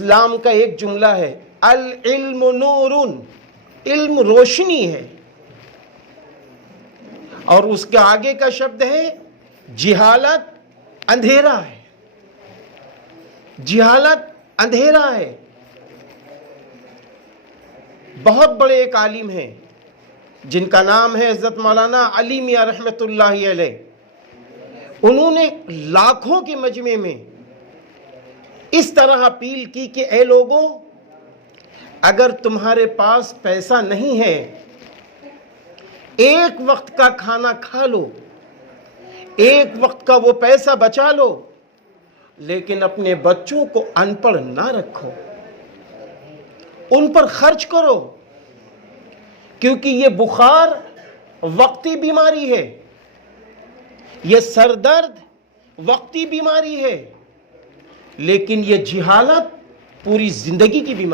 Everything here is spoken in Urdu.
اسلام کا ایک جملہ ہے، العلم نور، علم روشنی ہے، اور اس کے آگے کا شبد ہے جہالت اندھیرا ہے، جہالت اندھیرا ہے۔ بہت بڑے ایک عالم ہیں جن کا نام ہے حضرت مولانا علی میاں رحمت اللہ علیہ، انہوں نے لاکھوں کے مجمع میں اس طرح اپیل کی کہ اے لوگوں، اگر تمہارے پاس پیسہ نہیں ہے، ایک وقت کا کھانا کھا لو، ایک وقت کا وہ پیسہ بچا لو، لیکن اپنے بچوں کو ان پڑھ نہ رکھو، ان پر خرچ کرو، کیونکہ یہ بخار وقتی بیماری ہے، یہ سر درد وقتی بیماری ہے، لیکن یہ جہالت پوری زندگی کی بیماری